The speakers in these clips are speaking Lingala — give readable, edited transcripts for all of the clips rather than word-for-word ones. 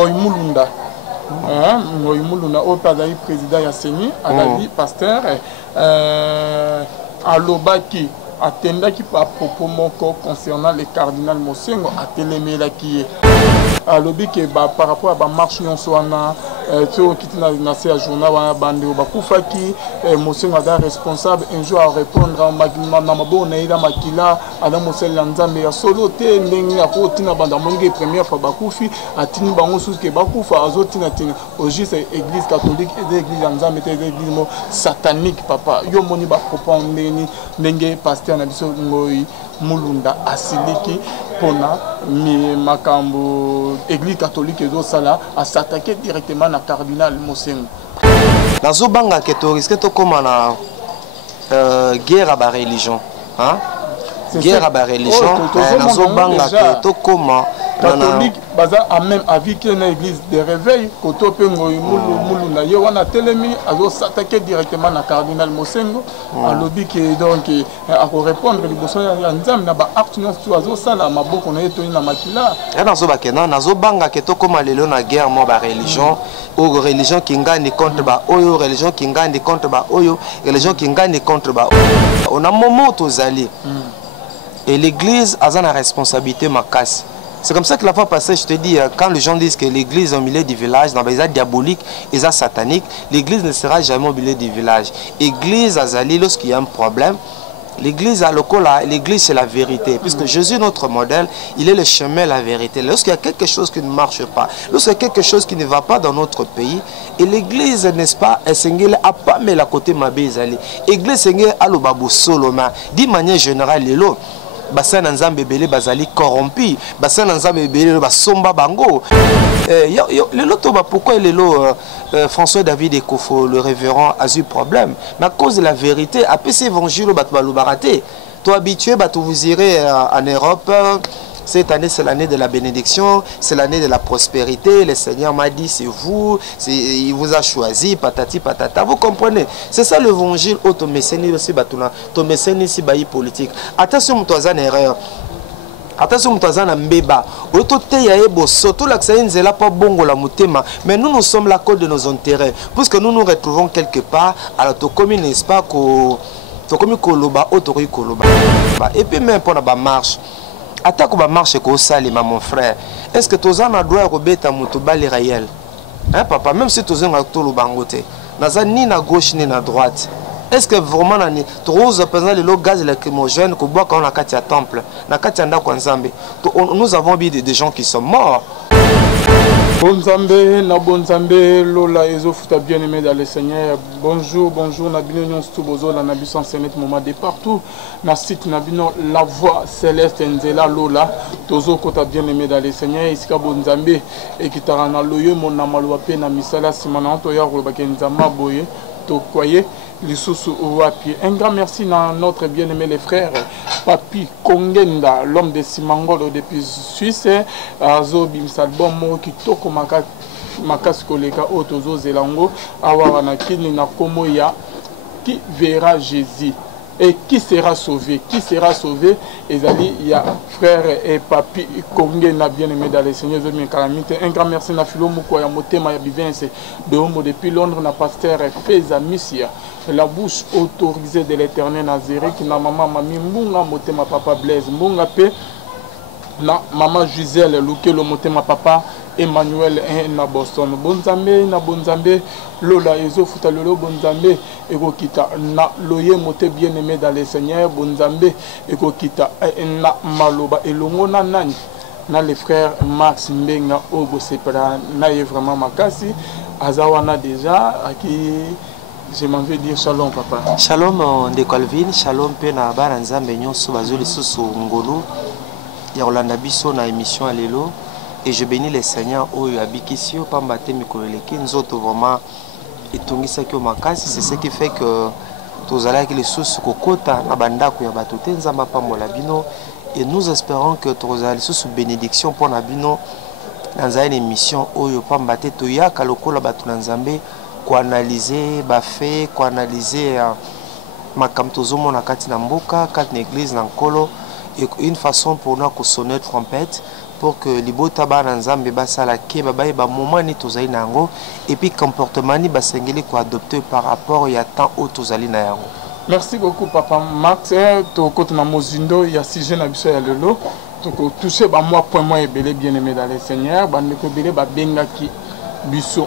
Ngoy Mulunda. Ngoy Mulunda, au Padaï, président Yasseni, Alali, pasteur, Alobaki, Atendaki par propos mon corps concernant le cardinal Mosengo, à Téléméla qui est. Alobi que par rapport à la marche nyonsoana qui na se journal wana bande bakufa ki Mosengo ada responsable un jour à répondre na mabo na ila makila ada Mosel Nzambe ya solo te ndenge ya ko tina banda monge première fois bakufi atini bango sous que bakufa azotina tina au juste église catholique et église Nzambe te église mo satanique papa yo moni ba propos ndenge pasteur na biso Ngoy Mulunda asiliki pona mi makambo église catholique ezo sala à s'attaquer directement na cardinal Mosengo. Nazo banga que to risque to comme na guerre à ba religion, hein? Guerre à ba religion, nazo banga que to comment catholique baza a même avis que na église de réveil koto pe Ngoy Mulunda yo wana telemi azo s'attaquer directement na cardinal Mosengo alobi que donc a ko répondre liboso ya Nzambe na ba acte nyonso azo sala maboko na yeto na makila nazo bakena nazo banga que to comme lelo na guerre mo ba religion ou religion qui ngani contre ba oyo religion qui ngani contre ba oyo religion qui ngani contre ba on a moment tozali et l'église a une responsabilité makasi. C'est comme ça que la fois passée, je te dis, quand les gens disent que l'église est au milieu du village, dans les diaboliques et sataniques, l'église ne sera jamais au milieu du village. L'église a zali lorsqu'il y a un problème. L'église à l'okola, l'église c'est la vérité. Puisque Jésus, notre modèle, il est le chemin, la vérité. Lorsqu'il y a quelque chose qui ne marche pas, lorsqu'il y a quelque chose qui ne va pas dans notre pays, et l'église, n'est-ce pas, elle a pas mis la côté mabézali. L'église, c'est à l'obabou soloma. D'une manière générale, l'élo. Bassin Nzambe belé bazali corrompu, bassin Nzambe belé basomba bango. Le loto pourquoi François David Ekofo le révérend a eu problème, mais à cause de la vérité, après cet évangile batoubalou baraté. Toi habitué batou vous irez en Europe. Cette année, c'est l'année de la bénédiction, c'est l'année de la prospérité. Le Seigneur m'a dit, c'est vous, il vous a choisi, patati patata. Vous comprenez? C'est ça l'évangile. Automécénie aussi, automécénie aussi, bailli politique. Attention, toi, une erreur. Attention, toi, un mbeba. Surtout là, c'est pas bon la mutema. Mais nous sommes la cause de nos intérêts. Puisque nous nous retrouvons quelque part, alors, commune, n'est-ce pas, et puis même pour la marche. Attaque ba marche ko salima mon frère. Est-ce que tous en a droit robeta mutubali réel? Hein papa, même si tous en a tout le bangote. Naza ni na gauche ni na droite. Est-ce que vraiment nani trouve pendant le gaz lacrymogène ko boit quand on a katia temple, na katia ndako nzambe. Nous avons vu des gens qui sont morts. Bonzambe, na bonzambe, lola ezo futa bien aimé dans le Seigneur. Bonjour, bonjour, nabino nyon stubozo la nabi sans senet moment de partout. Na site nabino la voix céleste nzela lola. Tozo kota bien aimé dans le Seigneur. Isika bonzambe et kitarana loye mon namalwa pe na misala simana to ya roba kenzama boye to koye. Un grand merci à notre bien-aimé les frères Papi Kongenda, l'homme de Simangolo depuis Suisse, Azo Bimsalbom qui toko makas kolega otozo zelango awarana kini na komoya qui verra Jésus et qui sera sauvé. Qui sera sauvé? Ezali, il y a frère et Papi Kongenda bien-aimé dans les Seigneurs. Un grand merci à Philo Moukoya Motema Yabivence de Homo depuis Londres, na pasteur Feza Missia. La bouche autorisée de l'Éternel Nazaré qui na maman mami Mbunga Motema Papa Blaise Mbunga pe na maman Gisèle Lukelo Motema Papa Emmanuel na Boston. Bonzambe lola ezo futa lolo bonzambe eko kita na loye moté bien aimé dans les Seigneurs. Bonzambe eko kita na maloba elongo na nani na les frères Max Mbenga Obo Sepra na vraiment makasi azawana déjà qui je m'en vais dire shalom papa. Shalom de Calvin, shalom pe na baranzambe nyonso bazoli susu ngolo ya Rolanda biso na émission alelo et je bénis les seigneurs oyo abikisio pambate mikoleleki nzoto vraiment etongisaki o makasi. C'est ce qui fait que tozalaki les susu kokota na bandako ya bato te nzamba pambola bino et nous espérons que tozali susu bénédiction pour na bino dans une émission oyo pambate toyaka lokola bato na nzambe ko analyser ba fait ko analyser makambo tozomo na kati na mboka kati na église na nkolo et une façon pour nous ko sonner trompette pour que libota bana nzambe basala ke babaye ba moment ni tozali na yango et puis comportement ni basengeli ko adopter par rapport ya temps au tozali na yango. Merci beaucoup Papa Max. Tokota na mozindo ya sujet na biso ya lelo. Toko toucher ba moi point moi ebele bien aimé dans le Seigneur, bande ko belé ba bengaki biso.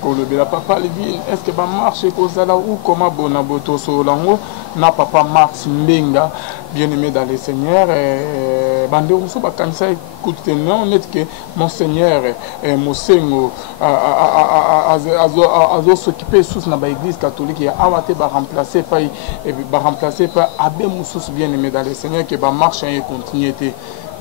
Ko le bela papa le dit est-ce que ba marche ko zala ou comment bona boto so lango na Papa Max Mbenga bien aimé dans le Seigneur bande on so ba kanisa écoute non net que mon Seigneur Mosengo azo s'occuper sous na ba église catholique ya awate ba remplacer par abbé Moussous bien aimé dans le Seigneur que ba marche et continuité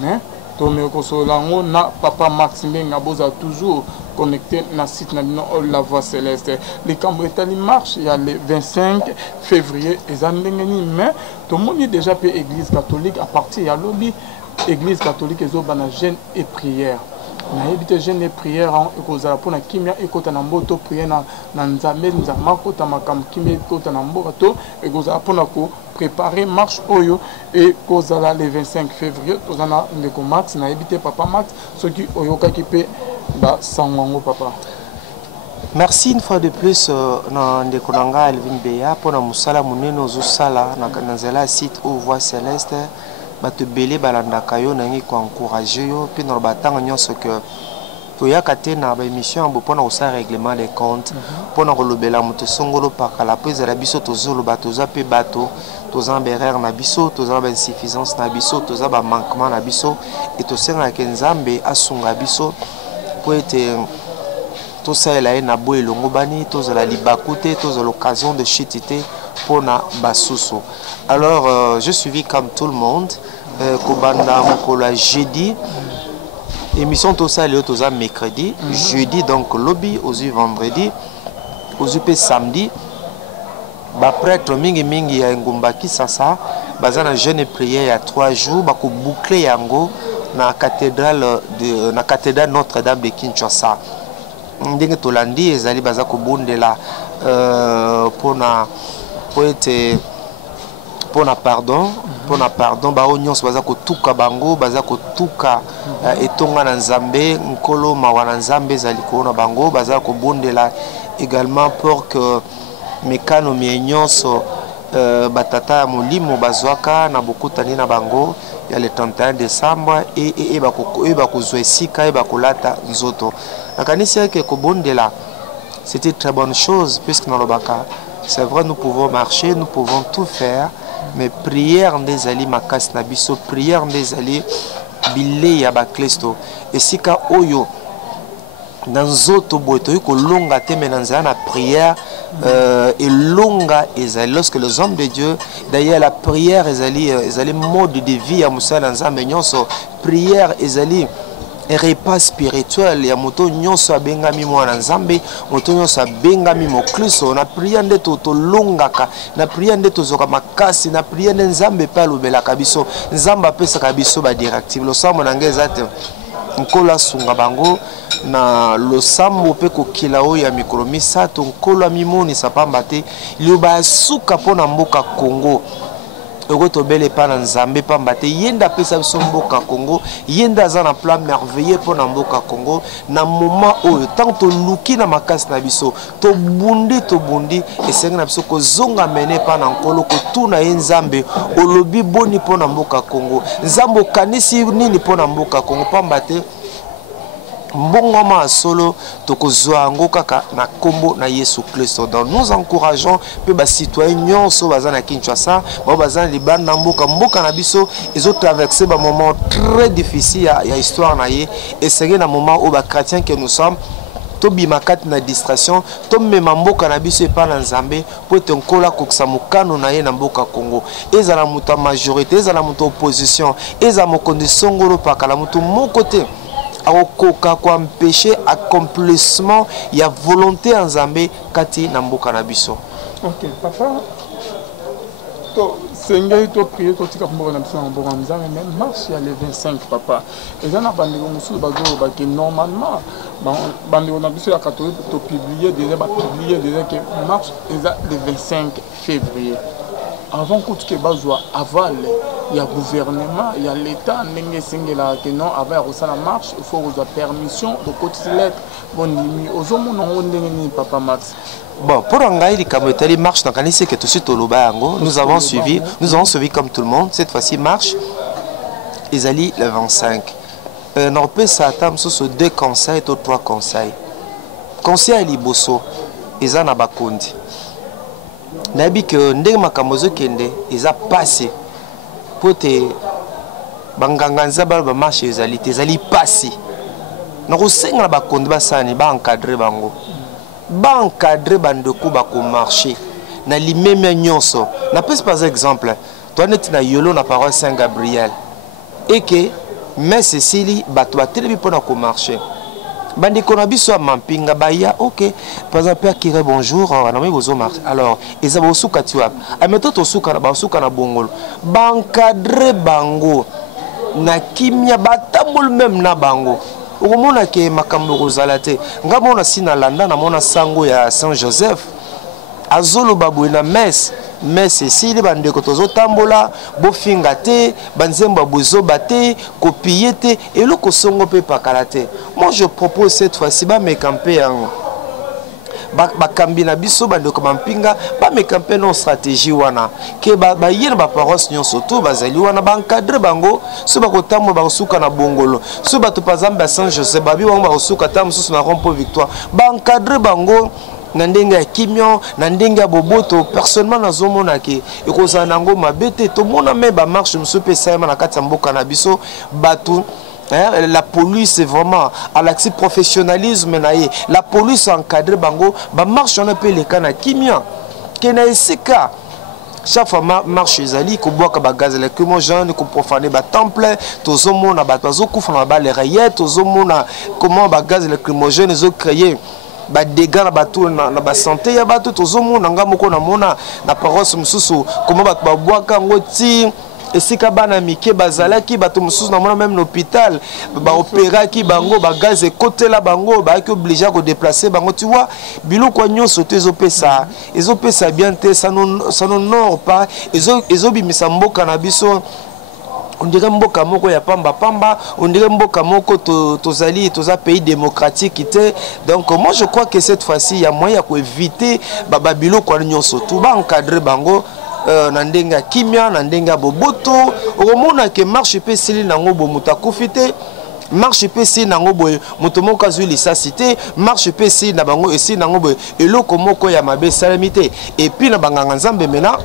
hein Tomé Kosolango na Papa Max Mbenga boza toujours connecté na site na la voix céleste. Les Cambrétali marche il y a le 25 février et zandengeni mais tout le monde est déjà peu église catholique à partir ya lobby église catholique ezo bana jeûne et prière. Na éviter jeûne et prière en ekozala pona kimia ekota na mboto prière na nzambe nzama kota makam kimia ekota na mboto ekozala pona ko préparer marche oyo et kozala le 25 février tozana ndeko Max na éviter Papa Max ce qui oyoka ki pe ba sangango papa. Merci une fois de plus na ndeko nanga Elvin Beya pona musala muneno zo sala na kanzela site au voix céleste bato belé balandaka yo nangi ko encourager yo puis na batanga nyonso que toyaka te na ba émission bo pona osa règlement des comptes pona kolobela moto songolo pakala pe za biso tozolo bato za pe bato toza berrer na biso toza ba insuffisance na biso toza ba manquement na biso et tosenga ke nzambe asunga biso po ete tosala na bo elongo bani tozala libakute toza l'occasion de chititer pona basuso. Alors je suis comme tout le monde kobanda mokolo jeudi émission tosa leo toza mercredi jeudi donc lobby ozu vendredi ozu pe samedi ba prêtre mingi ya ngumba Kisasa baza na jeûne et prière ya 3 jours ba ko boucler yango na cathédrale Notre-Dame de Kinshasa ndenge tolandi ezali baza ko bondela pona poete pona pardon ba onyons baza ko tuka bango baza ko tuka etonga na nzambe nkolo mawa na nzambe zali ko na bango baza ko bondela également pour que mekano mienyonso batata ya molimo bazwaka na bokutani na bango ya le 31 décembre et bakozwa esika et bakolata nzoto nakanisi yake kobondela c'était une très bonne chose puisque dans le baka c'est vrai nous pouvons marcher nous pouvons tout faire mais prière des ali makas na biso prière des ali bile ya bakristo esika oyo nanzoto boto ko longa teme nanza na prière et longa ezali lorsque les hommes de Dieu d'ailleurs la prière ezali mode de vie ya musala nzambe nyonso prière ezali repas spirituel ya moto nyonso abengami mwana nzambe moto nyonso abengami mokristo na prière nde tolongaka na prière nde tozoka makasi na prière nde nzambe pe alobelaka biso nzambe apesaka biso ba directive losambo na ngai eza te nkolo asunga bango na losambo pe kokila oyo ya mikolo misato nkolo amimonisa pamba te liloba ya suka mpo na mboka Congo eko tobele pa na nzambe pamba te yenda pesa biso mboka Congo yenda aza na plan merveilleux mpo na mboka Congo na moment oyo tant toluki na makasi na biso tobundi esengi na biso kozonga mene pa na nkolo kotuna ye nzambe olobi boni mpo na mboka Congo nzambe okanisi nini mpo na mboka Congo pamba te mbongoma solo tokozwa yango kaka na kombo na Yesu Kristo. Donc nous encourageons pe ba citoyens nyonso baza na Kinshasa ba baza na libanda mboka na biso ils ont traversé ba moment très difficile ya histoire na ye et c'est un moment où ba chrétiens que nous sommes to bimakati na distraction to mema mboka na biso epa na nzambe po te nkola kokisa mokano na ye na mboka Congo ezala muta majorité ezala muta opposition ezala mokonzi songolo pakala mutu moko te akoka kwa empêcher accomplissement ya volonté en Zambé kati na mboka na biso. OK papa to sengai to prier to tika mboka na biso na mboka nzambe même marche ya le 25 papa eza na bandeko mususu bazo ba ke normalement bandeko na biso ya catholique to publier déjà que marche eza le 25 février avant que bazwa aval il y a gouvernement, il y a l'État, que non, avant ça la marche, il faut avoir permission de côté lettre. Bon, Papa Max. Bon, pour Angaï, les marche dans le que tout de suite au Lobango, nous avons suivi comme tout le monde. Cette fois-ci, marche, ils allaient le 25. On peut s'attendre sur 2 conseils ou 3 conseils. Conseil à Liboso, ils en ont bakondi. Nabi que ndenge makamozo kende, ils ont passé. Pour te banganganza ba marche ils allaient passer. Nous avons na bakondi basani ba encadrer bango. Ba encadrer bandeko ba ko marcher. Na limeme nyonso. Na pèse par exemple, toi net na yolo na parole Saint Gabriel. Et que mais Cécilie bato batelebi pona ko marcher. Bandi konabiso a mampinga baya OK par exemple Kire bonjour on a besoin marcher alors ils avaient suka tiwa a méthode suka na bongolo bankadre bango na kimia batambol même na bango okomona ke makambo rozalate ngamona sina landa na mona sango ya Saint Joseph azolo babwe na messe Cécile bandeko tozo tambola bofinga te banzemba bozo bate copier te et le kosongo pe pakalate. Moi je propose cette fois-ci ba me camper en ba kambina biso bandeko mampinga ba me camper non stratégie wana ke ba yena ba paroisse nyonso to bazali wana ba encadrer bango so ba kotambo ba suka na bongolo so ba to par exemple Saint Joseph babi wana ba suka tambo so na rompo victoire ba encadrer bango Nandenge Kimio, Nandenge Boboto, personnellement nazomona ke ekozana nango mabete to mona me ba marche monsieur Pessaima na kati mboka na biso batu la police est vraiment à l'accès professionnalisme naie la police encadre bango ba marche on appelle les kana Kimio kena esika chaque fois marche ezali ko boka ba gaz lacrymogène ko profaner ba temple tozomona ba tozokufa na ba les rayettes tozomona comment ba gaz lacrymogène zo créer ba dégâts na bato na ba santé ya bato tozomona ngamoko na mona na paroisse mususu comment bato ba boaka ngoti esika bana mike bazalaki bato mususu na mona même l'hôpital ba opéra ki bango ba gaz ekotela bango ba ki obligé ko déplacer bango tu vois biloko nyonso te ezopesa bien te ça non pas ezobimisa mboka na biso. On dirait mboka moko ya pamba on dirait mboka moko tozali toza pays démocratique donc moi je crois que cette fois-ci il y a moyen pour éviter babilo kwa nyonso tout ba encadrer bango na ndenga kimia na ndenga boboto omona ke marche pe sili nango bomuta kufite marche PC nango boy mutomoko azui lisasité marche PC na bango esi nango boy eloko moko ya mabe salamité et puis na banganga nzambe mena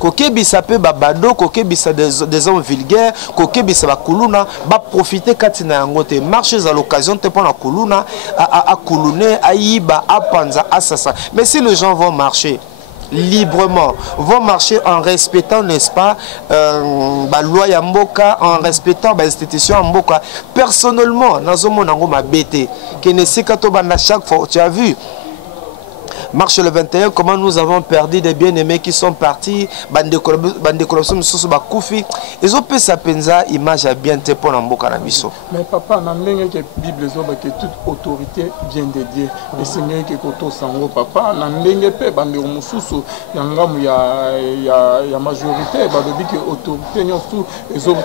kokebisa pe babado kokebisa des hommes vulgaires kokebisa ba kuluna ba profiter katina yango te marches à l'occasion te pour la kuluna à kulune ayiba apanza asasa mais si les gens vont marcher librement, vont marcher en respectant, n'est-ce pas, la loi Yamboka, en respectant l'institution Yamboka. Personnellement, dans un monde ma bête, qui ne sait qu'à chaque fois, tu as vu. Marche le 21, comment nous avons perdu des bien-aimés qui sont partis, bande de corruption, ils ont fait sa penza, image à bien te pour l'ambo canabiso. Mais papa, dans la Bible, que toute autorité vient de Dieu. Le Seigneur qui est au sango, papa, dans la paix, bande de mususu, il y a majorité, bande de autorité, les autres,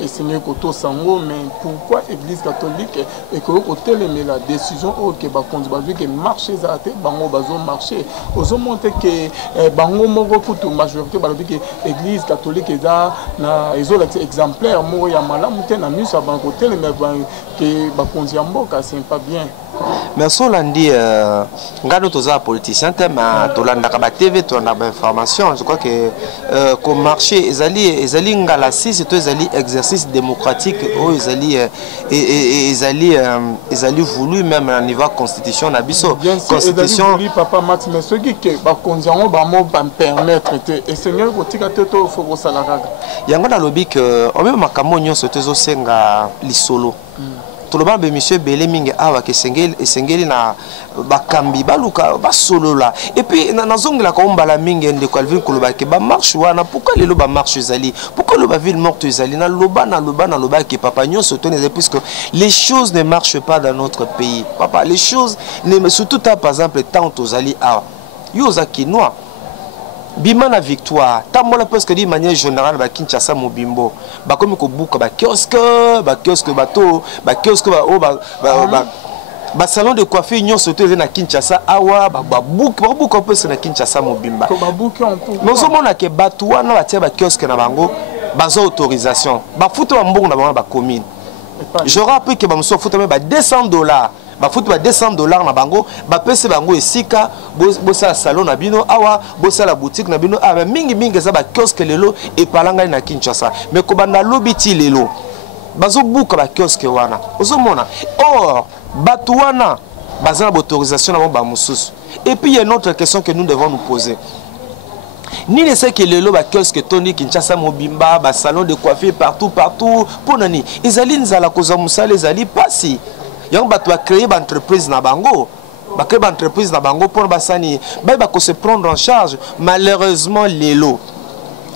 le Seigneur qui est au sango, mais pourquoi l'Église catholique est côté la décision que marche bazo marché ozo monter que bango moko kutu majorité balobi que église catholique eza na ezola exemplaire moko ya malamu te na miso bango tele mais que bakonzi ya mboka c'est pas bien. Merci Landi ngano toza politicien te ma tolanda ka ba TV to na ba information je crois que comme marché ezali ngala si c'est ezali exercice démocratique ou ezali voulu même à niveau constitution na biso constitution papa Max mais ceux qui bakonzi yango ba mo ba permettre et seigneur kotika te to faut ko sala kaka yango na lobi que o même makambo nyonso tezo senga lisolo tout le monde monsieur Belé mingi awa ke sengeli na bakambi baluka basolola et puis na zongela ko mbala mingi ndeko Calvin koloba ke ba marche wana pourquoi les loba marche ezali pourquoi loba ville morte ezali na loba ke papa nyonso toneze puisque les choses ne marchent pas dans notre pays papa les choses ne surtout par exemple tant tozali awa yo za kinois bima na victoire tambola parce que de manière générale ba Kinshasa mobimbo ba comme ko buka ba kiosque bato ba kiosque ba salon de coiffure union surtout na Kinshasa awa ba buka parce na Kinshasa mobimba ba buka on peut nous sommes que bato wana ba tia ba kiosque na bango bazo autorisation ba futo mbongo na bango ba commune j'aurais appris que ba muso futo ba $200 ba futu ba $200 na bango ba pese bango esika bosa salon na bino awa bosa la boutique na bino awa mingi za ba kiosque lelo e palanga na Kinshasa mais ko banda lobiti lelo bazo buka ba kiosque wana ozomona or batu wana bazana autorisation na ba mususu et puis il y a une autre question que nous devons nous poser. Ni ne sait que lelo ba kiosque Tony Kinshasa mobimba ba salon de coiffure partout pour nani izali nzala koza musala ezali pasi. Yang bato a créé une entreprise na bango, ba créé une entreprise na bango pour basani, ba ko se prendre en charge. Malheureusement lelo,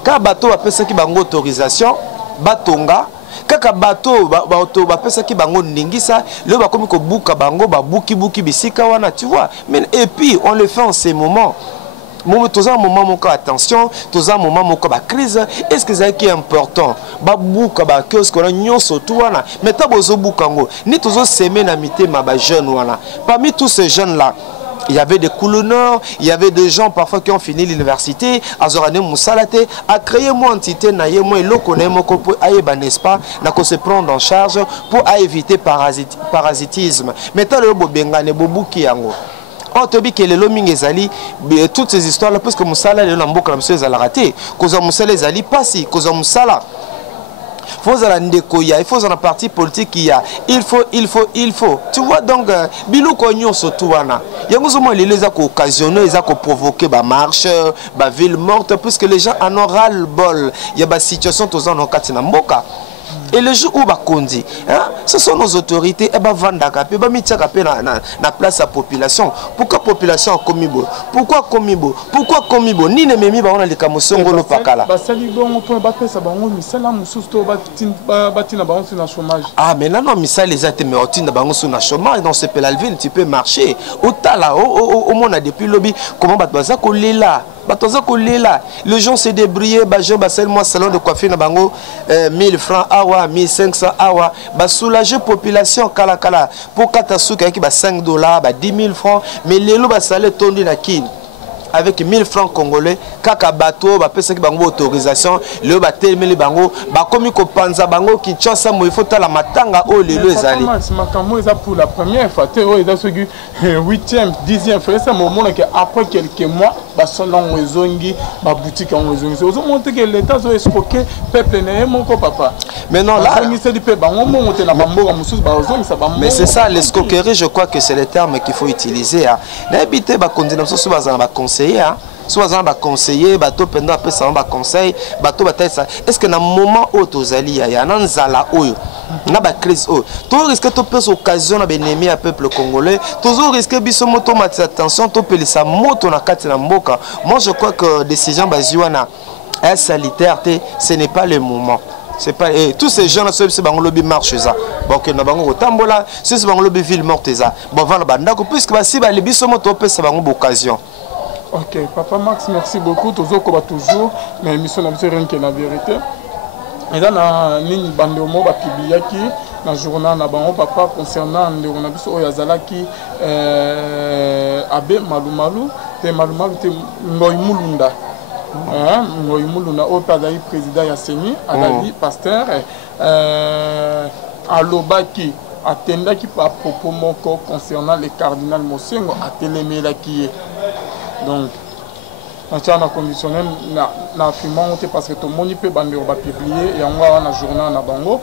quand bato a pesa ki bango autorisation, batonga, kaka bato ba pesa ki bango ndingisa, le ba komi ko buka bango ba buki bisika wana, tu vois. Mais et puis on le fait en ces moments. Tous un moment mon attention, tous un moment mon crise. Est-ce que c'est qui est important? Babouka ba kiosque on a nyonso tout wana. Mais ta bozo bukango. Ni tous semaine à mité ma ba jeune wana. Parmi tous ces jeunes là, il y avait des coulonneurs, il y avait des gens parfois qui ont fini l'université, azorane musalate, a créé mon entité na ye moi loko na moko pour aïba n'est-ce pas, na ko se prendre en charge pour éviter parasitisme. Mais ta le bobenga ne bobuki yango. On te dit que les loming ezali toutes ces histoires là parce que musala le namboka monsieur ezala raté cause musala ezali pasi cause musala faut la ndeko ya il faut en parti politique il faut tu vois donc bilou konyo surtout wana yango zomo les a occasionné les a provoquer ba marche ba ville morte puisque les gens en ont ras le bol il y a ba situation tous en katina mboka. Et le jour où bah kondi, ce sont nos autorités et bah vandaka, et bah mitiaka na place à population. Pourquoi population komibo? Pourquoi komibo? Pourquoi komibo? Ni ne memi bah on a les camotions golo pakala. Bah ça dit bon on peut bah ça bah on misala mususto bah tina bah on sur le chômage. Ah mais là non misala les a été mais otina bah on sur le chômage dans ce Pelalville tu peux marcher. Au tala au monde a depuis lobby comment bah ça coller là. Les gens se débrouillent, moi salon de coiffure na bango 1000 francs awa 1500 awa ba soulager population kala pour katasuka ki ba $5 ba 10 000 francs mais lelo ba salaire tondi na kin avec 1000 francs congolais kaka bateau ba pesa ki bango autorisation le ba telemeli bango ba komi ko panza bango ki tchosa mo il faut la matanga o lelo ezali makambo eza pour la première fois te o eza soki 8e 10e fois ça moment que après quelques mois ba salon ezongi ba boutique en ezongi ozo monter que l'état zo escroquer peuple na moko papa mais non là mais c'est ça l'escroquerie je crois que c'est le terme qu'il faut utiliser n'habiter ba condamner so bazana ba conseiller soit ba conseiller bato pendant après ça ba conseil bato bataisa est-ce que na moment où tozali ya na nzala oyo na ba crise oyo to risque to pesa occasion na benemi à peuple congolais toujours risque biso moto matisa attention to pelisa moto na kati na mboka. Moi je crois que décision baziwana est sanitaire ce n'est pas le moment. C'est pas tous ces gens là c'est bango lobby marche ça bon que na bango tambola c'est bango lobby ville morte ça bon voilà banda ko puisque ba si ba le biso moto pesa bango occasion. Ok, Papa Max, merci beaucoup. Toujours, mais mission n'a rien que la vérité. Et là, nous avons publié dans le journal papa concernant le Yazalaki Abe Malumalu, Malumalu, Ngoimulunda. Ngoimulunda, au président Yasseni, Adali, pasteur, Alobaki, Atendaki par propos concernant le cardinal Mosengo, à Télémélaki. Donc, on a conditionné na filmant parce que tout le monde peut publier et on va un journal na bango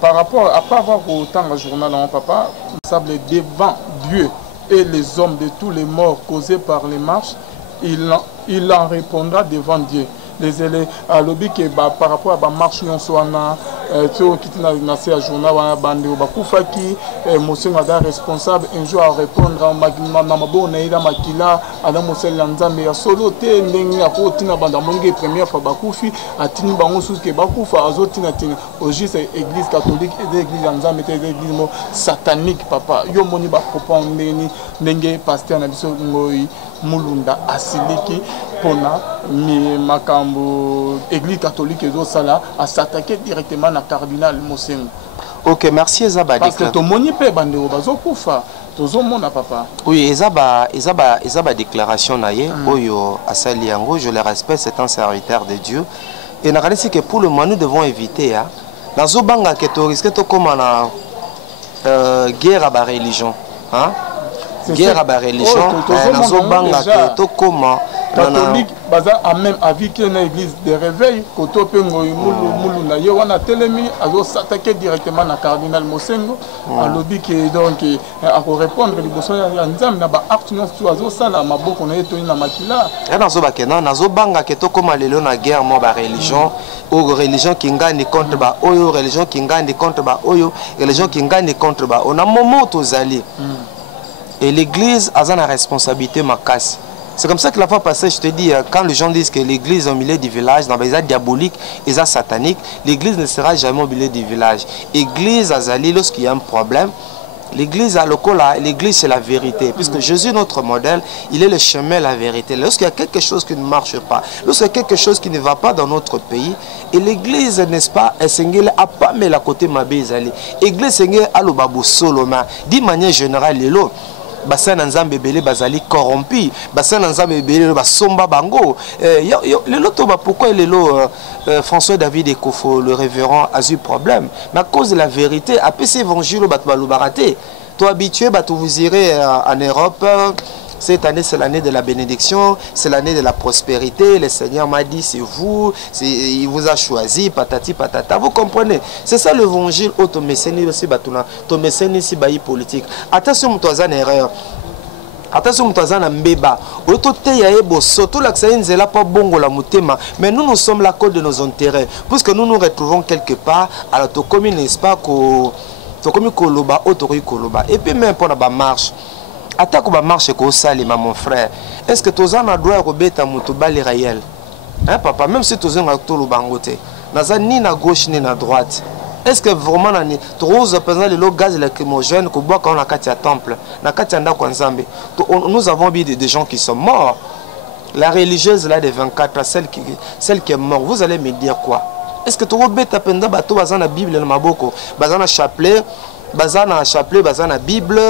par rapport après avoir autant le journal en papa il semble devant Dieu et les hommes de tous les morts causés par les marches il en répondra devant Dieu. Les à lobby que par rapport à la marche non soit to kiti na se ya journal wana bande bakufaki mosengo ada responsable un jour à répondre na maboko na ila makila ada mosali ya nzambe ya solo te ndenge ya kotina banda monge première fois bakufi atini bango suke bakufa azotina tina au juste église catholique et église ya nzambe te église mo satanique papa yo moni ba propos ndenge pasteur na biso ngoi mulunda asiliki pona mi makambo église catholique ezosala à s'attaquer directement na cardinal Mosengo. Ok, merci Ezaba. Parce que ton moni pe bande bazokufa tozomona papa. Oui, Ezaba déclaration naie oyo asali yango, je le respecte, c'est un serviteur de Dieu et na kalisi que pour le moment nous devons éviter hein nazo banga que to risque to comme na guerre à ba religion hein guerre à ba religion nazo banga que to comment catholique baza a même avis que na église de réveil koto pengo mulu na yo wana telemi azo s'attaquer directement na cardinal Mosengo alobi que donc a ko répondre liboso ya nzambe na ba acte non tu azo sala maboko na yeto na makila et nazo ba kenan nazo banga que to comme lelo na guerre mo ba religion ou religion qui ngani contre ba oyo religion qui ngani contre ba oyo religion qui ngani contre ba on a moment tozali et l'église a une responsabilité makasi. C'est comme ça que la fois passée, je te dis, quand les gens disent que l'église est au milieu du village, dans les diaboliques et sataniques, l'église ne sera jamais au milieu du village. L'église a zali lorsqu'il y a un problème. L'église à l'okola, l'église c'est la vérité. Puisque Jésus, notre modèle, il est le chemin, la vérité. Lorsqu'il y a quelque chose qui ne marche pas, lorsqu'il y a quelque chose qui ne va pas dans notre pays, et l'église, n'est-ce pas, elle a pas mis la côté mabé zali. L'église a le babou soloma. D'une manière générale, l'élo. Bassin Nzambe belé bazali corrompu, bassin Nzambe belé basomba bango. Le loto pourquoi le François David Ekofo le révérend a eu problème, mais à cause de la vérité, après cet évangile battu baraté. Toi habitué vous irez en Europe. Cette année, c'est l'année de la bénédiction, c'est l'année de la prospérité. Le Seigneur m'a dit, c'est vous, il vous a choisi, patati patata. Vous comprenez? C'est ça l'évangile. Automécénie aussi, automécénie aussi, politique. Attention, toi, une erreur. Attention, toi, un mbeba. Mais nous sommes la cause de nos intérêts. Puisque nous nous retrouvons quelque part à la commune, n'est-ce pas, et puis même pour la marche. Attaque ba marche ko salima mon frère. Est-ce que tous en a droit robeta mutubali réel? Hein papa, même si tous en a tout le bangote. Naza ni na gauche ni na droite. Est-ce que vraiment nani tous pendant le gaz lacrymogène ko boit quand on a katia temple, na katia ndako nzambe. Nous avons vu des gens qui sont morts. La religieuse là de 24 celle qui est morte, vous allez me dire quoi? Est-ce que tu robeta pendant bato bazana Bible na maboko, bazana chapelet Bazana chapelet, bazana Bible,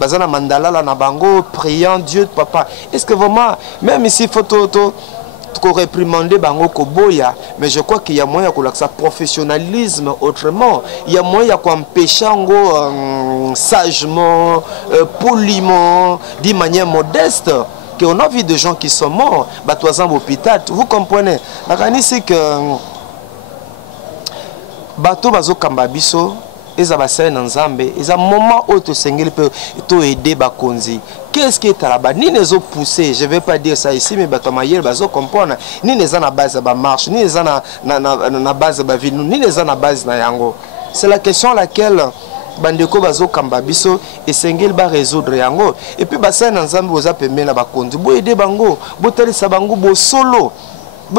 bazana mandala la nabango, priant Dieu, papa. Est-ce que vraiment, même ici, il faut réprimander bango koboya, mais je crois qu'il y a moyen de ça professionnalisme autrement. Il y a moyen d'empêcher sagement, poliment, d'une manière modeste. Qu'on a vu des gens qui sont morts, batouazan l'hôpital. Vous comprenez? La c'est que bateau bazo kambabiso. Ils ont un moment où tu as aidé Bakonzi. Qu'est-ce qui est à la base? Ni les ont poussé, je ne vais pas dire ça ici, mais ils comprendre. Ni les ont à base de la marche, ni les ont à base de la vie, ni les ont à base de la yango. C'est la question à laquelle Bandeko Bazo Kambabiso et Sengel va résoudre yango. Et puis, Bassin Nzambe vous a permis la Bakonzi. Vous aidez Bango, vous avez Sabango solo.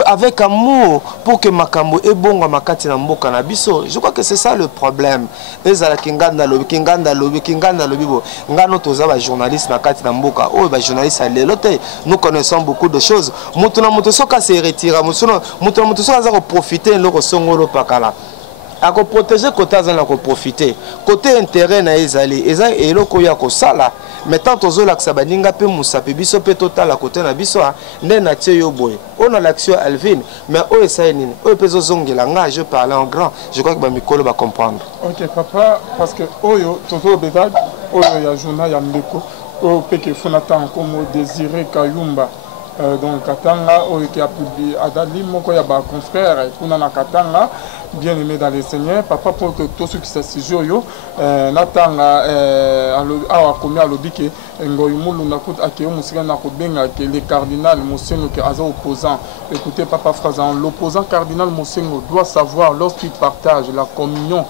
Avec amour pour que makambo et bon makati na mboka na biso. Je crois que c'est ça le problème. Ezala kinganda lobi bo ngano toza ba journaliste na kati na mboka. Oh ba journaliste à l'élote. Nous connaissons beaucoup de choses. Mutuna muto soka se retira mutuna muto soka za ko profiter le songolo pakala. A ko protéger côté za na ko profiter. Côté intérêt na ezali eza eloko ya ko sala. Mais tant aux autres que baninga pe musape biso pe total à côté na biso ne na tie yo boy. On a l'action Alvin mais o esa nini o pezo zongela nga je parle en grand. Je crois que ba mikolo va comprendre. OK papa parce que oyo toto beta oyo ya journal ya ndeko o peke fonata comme Désiré Kayumba donc Katanga qui a publié Adali Moko ya ba confrère kuna na Katanga bien aimé dans les seigneurs papa pour que tout ce qui s'assure yo natanga a commis à l'obike ngoy mulu na kut akeo musika na ko benga que le cardinal Mosengo qui est opposant. Écoutez papa Frazan, l'opposant cardinal Mosengo doit savoir lorsqu'il partage la communion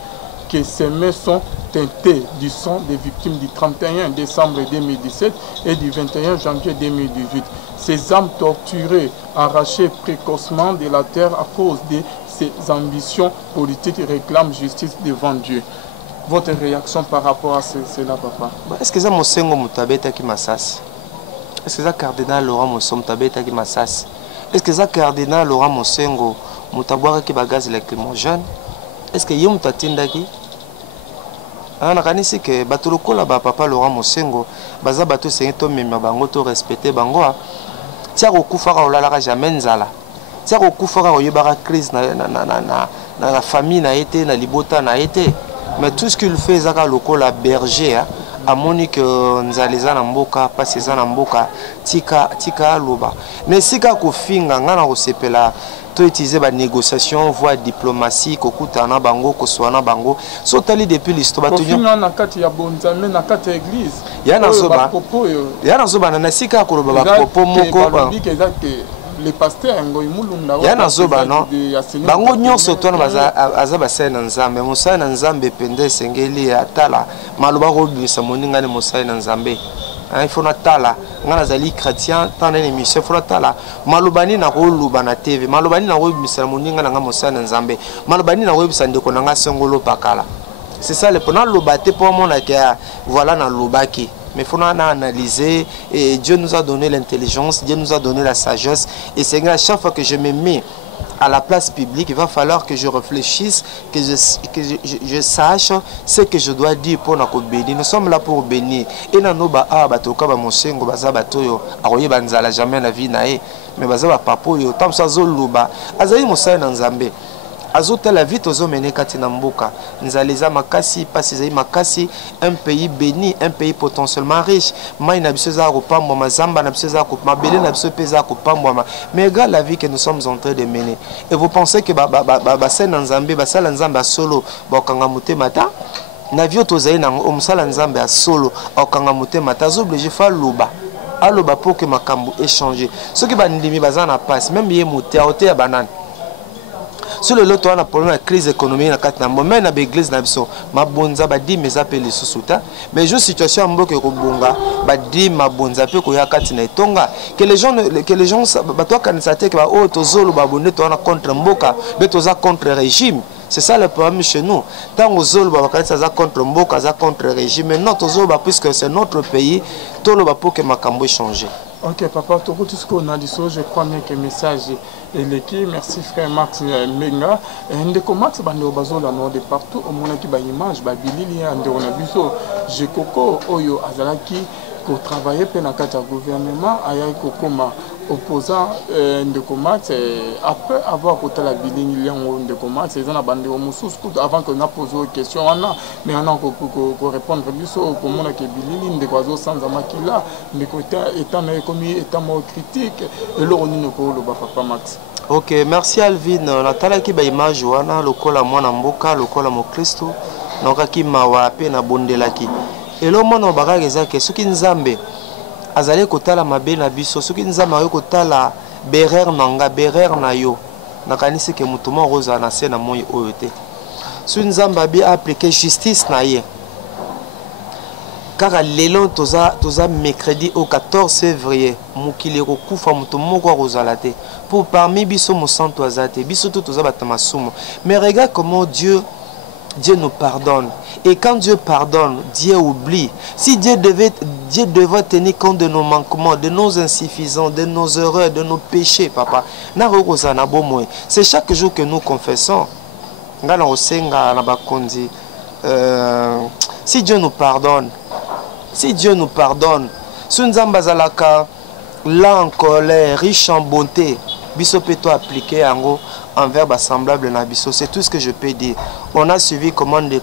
que ses mains sont teintées du sang des victimes du 31 décembre 2017 et du 21 janvier 2018. Ces âmes torturées, arrachées précocement de la terre à cause de ses ambitions politiques réclament justice devant Dieu. Votre réaction par rapport à cela, papa? Est-ce que ça Mosengo Mutabeta qui massas? Est-ce que ça cardinal Laurent Mosengo Mutabeta qui massas? Est-ce que ça cardinal Laurent Mosengo Mutabwara qui bagage lacrymogène? Est-ce que yé Mutatindaki? Nakanisi que batuloko la papa Laurent Mosengo baza bato sengeto mema bango to respecter bango tia kokufaka olalaka jamais nzala tia kokufaka oyebaka crise na la famille na été na libota na été mais tout ce qu'il fait zaka lokola berger a moni que nzaliza na mboka pasi za na mboka tika loba mais sika kofinga ngana kosepela to utiliser ba négociation voie diplomatie kokutana bango koswana bango sotali depuis l'histoire batunyo na kati ya bonzame na kati ya église ya nazoba na sika koloba ba popo moko les pasteurs ngoy mulunda ya nazoba no bango nyonso tona baza azaba sena nzambe musana nzambe pende sengeli atala maloba ko bisa moninga ne musana nzambe il faut natala ngana zali chrétien tant une émission faut natala malobani na ko luba na TV malobani na ko bisa moninga na musana nzambe malobani na ko bisa ndeko na sengolo pakala c'est ça le pendant lobate pour mon akea voilà na lobaki. Mais il faut analyser et Dieu nous a donné l'intelligence, Dieu nous a donné la sagesse. Et c'est à chaque fois que je me mets à la place publique, il va falloir que je réfléchisse, que je sache ce que je dois dire pour nous bénir. Nous sommes là pour bénir. Et nous sommes là pour bénir. Jamais la vie nae, mais bazaba papo yo tam sa zoluba azali mosala na nzambe azota la vie tozo mené katina mboka nzaleza makasi pasi zai makasi un pays béni un pays potentiellement riche mai na biso za ko pambwa mazamba na biso za ko mabele na biso peza ko pambwa mais regarde la vie que nous sommes en train de mener et vous pensez que ba sena nzambe ba sala nzambe solo ba kanga mutema ta na vie tozai na omsala nzambe solo okanga mutema ta zo obligé fa luba aloba pour que makambo échanger ce qui va ndimi bazana passe même yé moté ya banane sur le lot on a problème de crise économique na kati na moment na l'église na biso mabonza ba di mes appels susuta mais je situation mboke ko bonga ba di mabonza pe ko ya kati na etonga que les gens ba to kanisa te que ba o tozolo ba bonne to na contre mboka be toza contre régime. C'est ça le problème chez nous. Tant aux autres, ça contre Mboka, ça contre régime. Mais notre Zoba, puisque c'est notre pays, tout le pour que Makambo change. Ok, papa, tout ce qu'on a dit, je crois bien que le message est l'équipe. Merci frère Max Menga. Et ndeko Max, bande bazo la nord de partout. Au monde qui ba image, ba bilili, on a biso. Je koko oyo azalaki pour travailler pour le gouvernement, aya kokoma opposant de Comax après avoir coté la billing de Comax c'est un bandé au Moussous avant que nous posons une question mais on a pour répondre au comment que billing de oiseaux sans amakila mais côté étant commis étant mot critique et là on ne peut le papa Max. Ok, merci Alvin. Natala ki ba image wana lokola mwana mboka lokola mo Kristo nokaki mawa pe na bondelaki et là mon bagage ezake soki nzambe azali kotala mabe na biso soki nzambe ayo kotala berer nanga berer na yo nakanisi ke mutuma roza na se na moyi oyo te so nzambe abi appliquer justice na ye car lelo toza mercredi au 14 février mukili ko kufa mutumo ko rozala te pour parmi biso mosanto azate biso to toza batamasumo mais regarde comment Dieu nous pardonne. Et quand Dieu pardonne, Dieu oublie. Si Dieu devait tenir compte de nos manquements, de nos insuffisances, de nos erreurs, de nos péchés, papa, c'est chaque jour que nous confessons. Si Dieu nous pardonne, si là en colère, riche en bonté, biso peut appliquer envers semblable na biso, c'est tout ce que je peux dire. On a suivi commande de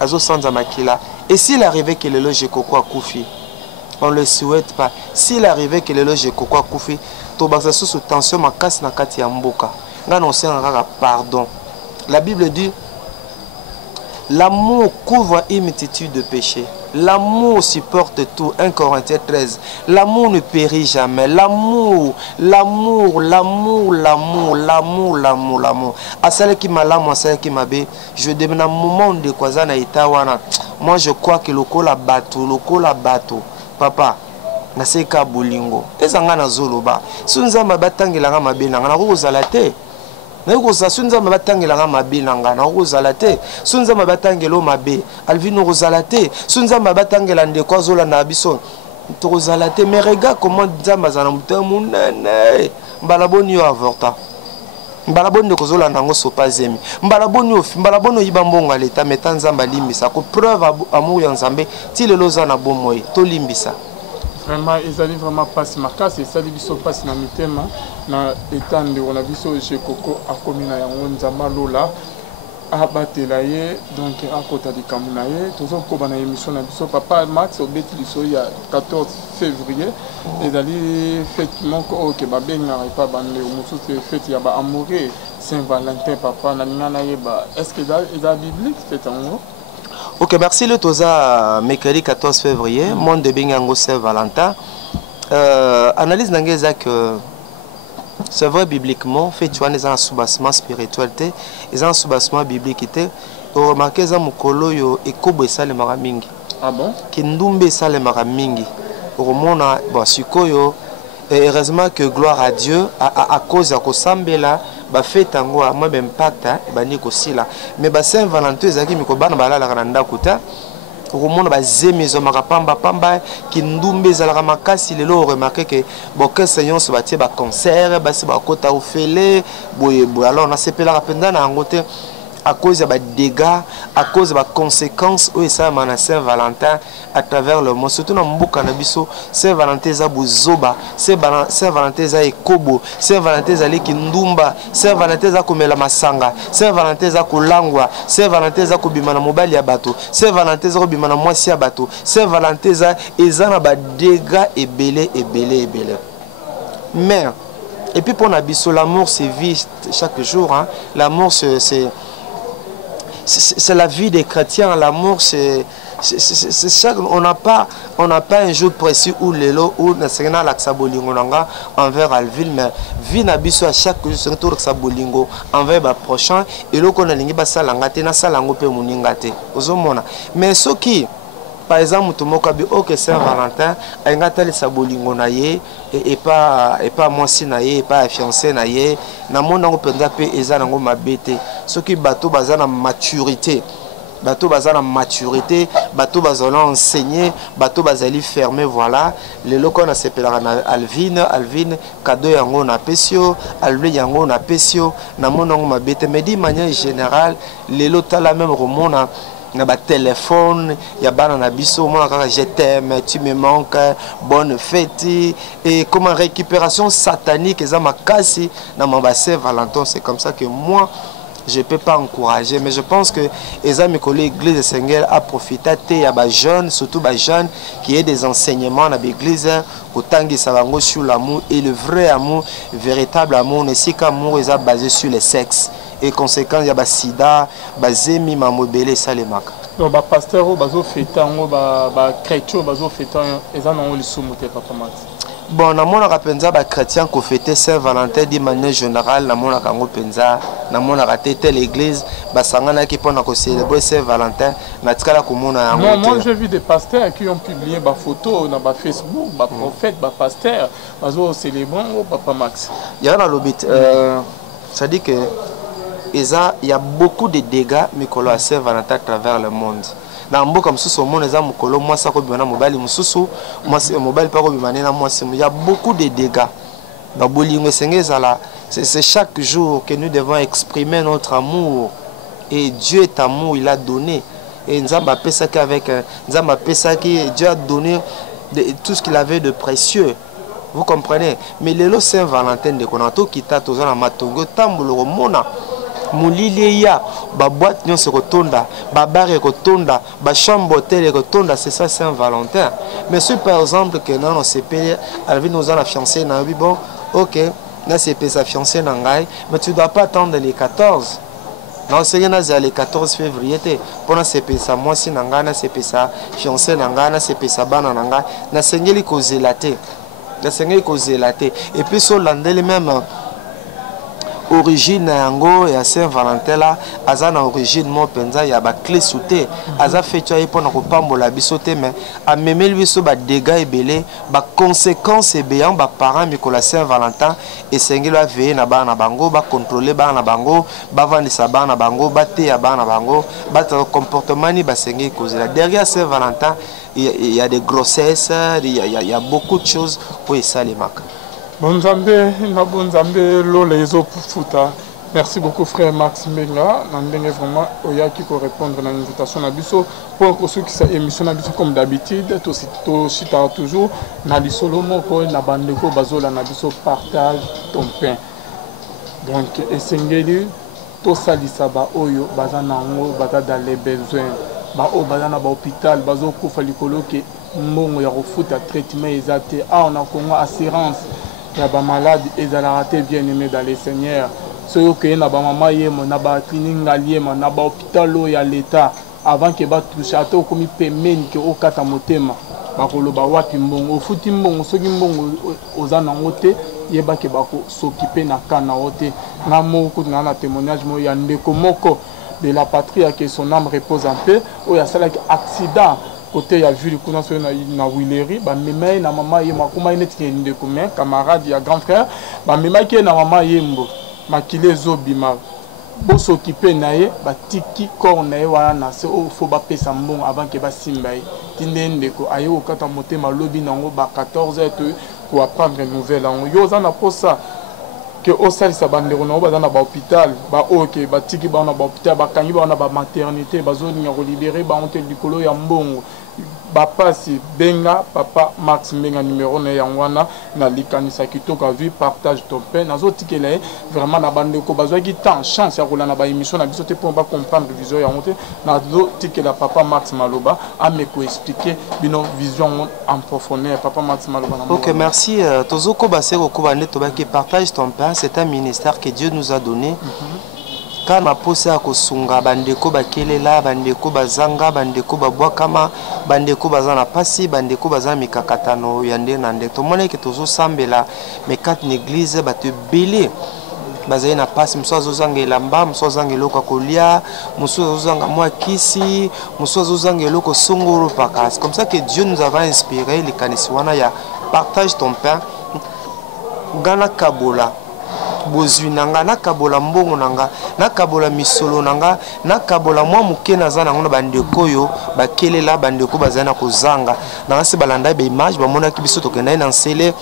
Azo Sanza Makila. Et s'il arrivait que le loge Koko a Koufi, On ne le souhaite pas. S'il arrivait que le loge Koko Koufi, Tobaksa sous tension, ma casse na kati ya mboka. Ngano sait pardon. La Bible dit l'amour couvre une multitude de péchés. L'amour supporte tout. 1 Corinthiens 13. L'amour ne périt jamais. L'amour. À celle qui m'a l'âme, à celle qui m'a bé. Je demande un moment de quoi ça n'a été wana. Moi je crois que le col a bateau. Papa. Naseka bolingo. Ezanga na zoloba. Sunza mabatangela mabe na rozalate. Nayokoza sunza mabatangela mabe nanga na rozalate. Sunza mabatangelo mabe. Alvino rozalate. Sunza mabatangela ndeko zola na biso. Rozalate. Mais regarde comment nzamba za na mutamu nene. Mbalaboni yo avorta. Mbalaboni de kozola nango sopa zemi. Mbalaboni yiba mbonga leta metanzamba limbisa ko preuve amour ya nzambe ti lelo za na bomoy to limbisa. Vraiment, ils allaient vraiment passer ma casse et ça dit qu'ils passent dans le thème na étant de on a vu chez Coco à commune ya Nzamba Lola à Batelaye donc à côté de Kamunaye toujours pour une émission na biso papa Max au bêti il y a 14 février et d'aller effectivement que ba benga pas bande au musu fête ya ba amoureux Saint-Valentin papa na ngana yeba est-ce que dans biblique c'est en gros. Ok, merci le Toza, mercredi 14 février, monde de Bingango Saint-Valentin. Analyse d'Angeza que c'est vrai bibliquement, fait tu as un soubassement spiritualité, ils ont un soubassement biblique. Vous remarquez ça, Mukolo yo ekobo ça le maramingi. Ah bon? Kindumbe ça le maramingi. Au monde, bon, sikoyo. Et heureusement que gloire à Dieu, à cause de Kosambela, bah fait tango à moi impact, bah ni kosila. Mais bah Saint-Valentin, zaki mikobana bala la randa kuta. Au monde bah zemizo makapamba pamba, kindumbe zala makasi lelo remarqué que bon que Seigneur se batie bah concert, bah c'est bah kota ofele, boye alors on a sepela rapenda na ngote. À cause des dégâts, à cause des conséquences, où ça m'a Saint-Valentin à travers le monde. Surtout dans le Canabiso, Saint-Valentin za buzoba, Saint-Valentin za ekobo, Saint-Valentin za lekindumba, Saint-Valentin za komela masanga, Saint-Valentin za kolangwa, Saint-Valentin za kobimana mobali ya bato, Saint-Valentin za kobimana mwasi ya bato, Saint-Valentin za ezana ba dégâts ebele. Mais et puis pour Nabiso, l'amour se vit chaque jour. Hein. L'amour c'est la vie des chrétiens. L'amour, c'est chaque. On n'a pas un jour précis où l'élo où na laksa bolingo nanga envers Alville, mais vie nabiso à chaque jour c'est tout laksa bolingo envers ba prochain et lo kona lingi ba salanga te na salango pe muninga te ozomona. Mais ce qui par exemple tout moko bi OK Saint-Valentin ainga tali sabolingo na ye et pas moi si na ye pas fiancé na ye na mona ngo penza pe eza nango mabete ce qui bateau bazana maturité bateau bazana maturité bateau bazana enseigner bateau bazali fermé voilà le loko na sepelaka na Alvine cadeau yango na pesio alve yango na pesio na mona ngo mabete mais d'une manière générale le lota la même remona na ba téléphone ya bana na biso moi je t'aime tu me manques bonne fête et comme récupération satanique et ça m'a cassé dans mon bassin Valentin. C'est comme ça que moi je peux pas encourager, mais je pense que les amis collègues l'église de Seigneur a profité il y a des jeunes, surtout des jeunes qui aient des enseignements dans l'église autant que ça va sur l'amour et le vrai amour, véritable amour, ne c'est qu'amour est basé sur le sexe. Et conséquent il y a sida bazemi mamobele salemaka donc ba pasteur bazo fêter ngo ba chrétien bazo fêter eza nango lisumu te papa Max. Bon na mona ka penza ba chrétien ko fêter Saint-Valentin d'une manière générale na mona ka ngo penza na mona ka tete l'église ba sangana ki pona ko célébrer Saint-Valentin na tikala ko mona yango. Moi j'ai vu des pasteurs qui ont publié ba photo na ba Facebook ba prophète ba pasteur bazo célébrer papa Max. Ya na lobit ça dit que il y a beaucoup de dégâts mikolo à Saint-Valentin à travers le monde. Dans mboka mususu monde eza mukolo moi ça ko bimana mobali mususu moi c'est mobile pas ko bimana na moi il y a beaucoup de dégâts. Ba bolingo sengeza là c'est chaque jour que nous devons exprimer notre amour et Dieu est amour, il a donné et nzamba pesa qu'avec nzamba pesa qui Dieu a donné tout ce qu'il avait de précieux. Vous comprenez? Mais le Saint-Valentin de Konato qui t'a tous na matongo tambolo mona mulili ya ba boîte nyonso kotonda ba bar kotonda ba chambre hôtel kotonda c'est ça Saint-Valentin. Mais si par exemple que non on s'est payé avec nos ans la fiancée na oui bon OK là c'est payé sa fiancée na ngai mais tu dois pas attendre les 14. Non, c'est le 14 février. Pendant ces pesa, moi si nangana, c'est pesa, fiancé nangana, c'est pesa bana nanga, na sengeli causer la thé. Na sengeli causer la thé. Et puis sur l'andel même origine yango ya Saint-Valentin là, aza na origine mo penza ya ba clé souté. Aza fait tu pour na kopambola biso te mais a memeli biso ba dégâts ebelé, ba conséquences ebéant ba parents mikola Saint-Valentin et sengeli va veiller na bana bango, ba contrôler bana bango, ba vandisa bana bango, ba té ya bana bango, ba comportement ni ba sengeli causer la. Derrière Saint-Valentin, il y a des grossesses, il y a beaucoup de choses pour ça les marques. Bonzambe, na bonzambe lole ezo futa. Merci beaucoup frère Max Menga. Nandenge vraiment oyaki ko répondre à l'invitation na biso pour que ceux qui sa émission na biso comme d'habitude to cita toujours na lisolo moko na bandeko bazola na biso partage ton pain. Donc esengeli to salisa ba oyo baza nango baza dans les besoins. Ba o baza na ba hôpital bazo kufa likolo ke mbongo ya kofuta traitement ezate on a Congo assurance. Il y a des malades et des ratés bien aimés dans les seigneurs. Ceux qui ont des mamans, des cliniques, des hôpitaux, il l'État. Avant que les châteaux comme ils paiement que au katamotema, bakoloba wapi mbongo, futi mbongo, soki mbongo ozana ngote, yeba ke bako s'occuper na kana ote. Na moko na témoignage mo ya ndeko moko de la patrie que son âme repose en paix. O ya sala accident. Côté ya vu kuna so na Willery ba mema na mama ye makuma ineti ndé comme camarade ya grand frère ba mema ki na mama yembo makile zo bima bo s'occuper na ye ba tiki corps na ye wana na se o fo ba pesa mbongo avant que ba simba ye tinde ndeko aye o kata motema lobi nango ba 14h pour apprendre une nouvelle en yo za na posa que au salisa bandero na ba na ba hôpital ba OK ba tiki ba na ba hôpital ba kanyi ba na ba maternité ba zo nya ko libérer ba honte likolo ya mbongo bapasi benga papa Max Menga numéro na yangwana na likanisa kitoko vu partage ton pain nazo tikela vraiment na bande ko bazwa ki temps chance ya kolana ba émission na biso te pour ba comprendre vision ya monte nazo tikela papa Max Maloba a me ko expliquer bino vision en profondeur papa Max Maloba. OK, merci tozoko baseko ko bande to ba ki partage ton pain, c'est un ministère que Dieu nous a donné. Quand ma pose à kosunga bandeko bakelela bandeko bazanga bandeko babwakama bandeko bazana pasi bandeko bazana mikakatano yande nande to mona ke tozo sambela mais quatre églises batu belé bazai na pasi muso azozanga elamba muso azanga eloko kolia muso azozanga mwa kisi muso azozanga eloko songoro pakas comme ça que Dieu nous avait inspiré les kanisiwana ya partage ton pain gana kabola bozwi nanga nakabola mbongo nanga nakabola misolo nanga nakabola mwa muke naza nango na bandeko yo bakelela bandeko bazana kozanga nanga se balanda be image bamona ki biso tokenda na nsele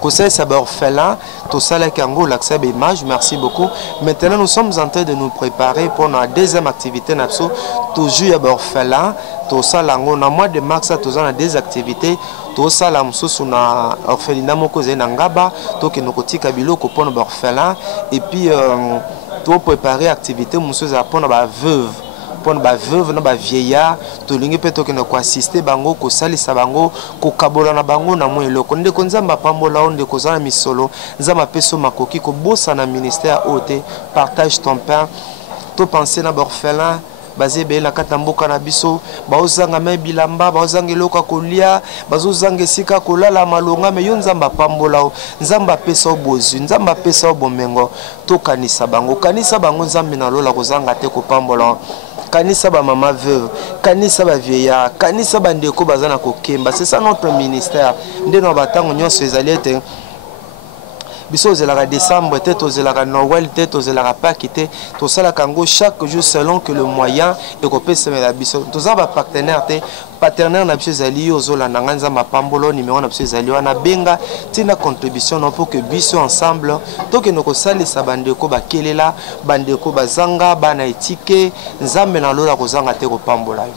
conseil ça orphelin tout ça là kango l'accès à image. Merci beaucoup. Maintenant nous sommes en train de nous préparer pour la deuxième activité napso toujours ya orphelin tout ça là on a mois de mars ça tous on a des activités tout ça là mususu na orphelinat moko zena ngaba to ke nokotika biloko pour na orphelin et puis tout préparer activité mususu za pour na ba veuve pour ba veuve na ba vieillard to lingi pe to ke na ko assister bango ko salisa bango ko kabola na bango na mo eloko ndeko nzamba pambola onde ko zana misolo nzamba peso makoki ko bossa na ministère ote partage ton pain to penser na orphelin bazebe la katamboka na biso baozanga me bilamba baozanga eloko kolia bazozanga sika kolala malonga me yo nzamba pambola nzamba pesa obozu nzamba pesa obomengo to kanisa bango nzambe na lola kozanga te ko pambola kanisa ba mama veuve kanisa ba vieillard kanisa bandeko bazana kokemba c'est ça notre ministère ndeno batango nyonso ezalete biso ozelaka décembre te tozelaka Noël te tozelaka Pâques te tosala kango chaque jour selon que le moyen et kopesela biso toza ba partenaire te partenaire na biso ezali ozolanda nganza mapambolo numéro na biso ezali wana benga tina contribution non pour que biso ensemble tokende kosalisa bandeko bakelela bandeko bazanga bana etike nzambe na lola kozanga te kopambola yo.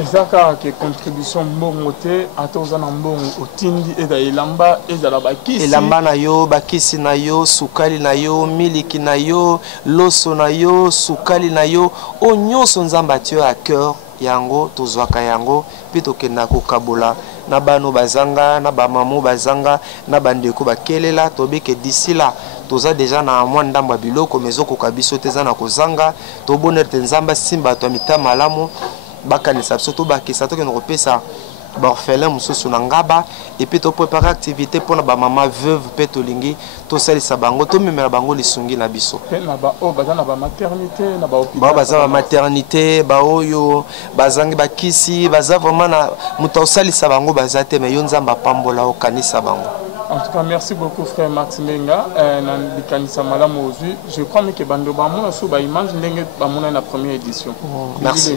ezaka ke contribution mbongo te ata oza na mbongo otindi eza elamba ezala bakisi elamba na yo bakisi na yo sukali na yo miliki na yo loso na yo sukali na yo o nyonso nzambe atie yo à cœur yango tozwaka yango mpe tokenda kokabola na bano bazanga na bamamo bazanga na bandeko bakelela tobike d'ici là toza déjà na mwa ndambo ya biloko mezokoka biso te eza na kozanga tobonere te nzambe asimba bato ya mitema malamu bakanisa biso tobakisa tokende kopesa baorphelin mosusu na ngaba epuis topréparer activité mpona bamama veuve mpe tolingi tosalisa bango tomemela bango lisungi na biso bao baza na bamaternité na bao baza bamaternité baoyo bazangi bakisi baza vraiment na moto aosalisa bango baza te me yo nzambe apambola okanisa bango. En tout cas, merci beaucoup, frère Max Menga. Je crois que Bando Bamon sur image la première édition. Merci.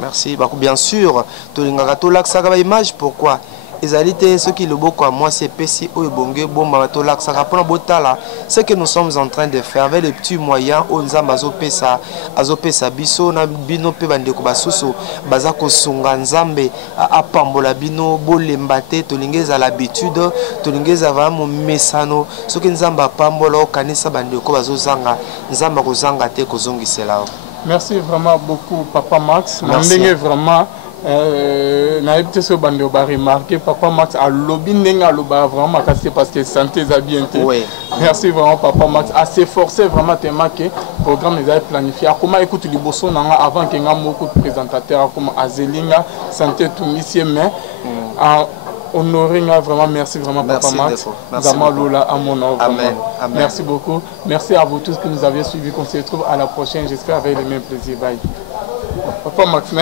Merci. Bien sûr, tout le image. Pourquoi? Ce qui le beau moi c'est PC ou Bongue Bomba ce que nous sommes en train de faire avec les petits moyens on Azo pesa biso na bino pe bandeko basusu bazako sunga nzambe a pambola bino bolembate tolingeza l'habitude tolingeza vraiment mesano ce que nzamba pambola kanisa bandeko bazozanga nzamba kozanga te kozongisela. Merci vraiment beaucoup Papa Max. Merci. Vraiment na peut-être bande ba remarquer Papa Max a lobby ndenge aloba vraiment parce que santé za bien te. Oui. Merci vraiment Papa Max à s'efforcer vraiment tellement que programme les a planifié comment écoute liboso nanga avant que nga moko présentateur comme Azelinga santé tout ici mais honorer vraiment merci vraiment Papa Max. Zamalola à mon nom. Amen. Amen. Merci beaucoup. Merci à vous tous qui nous avez suivis. Qu'on se retrouve à la prochaine. J'espère avec le même plaisir. Bye. Papa Max,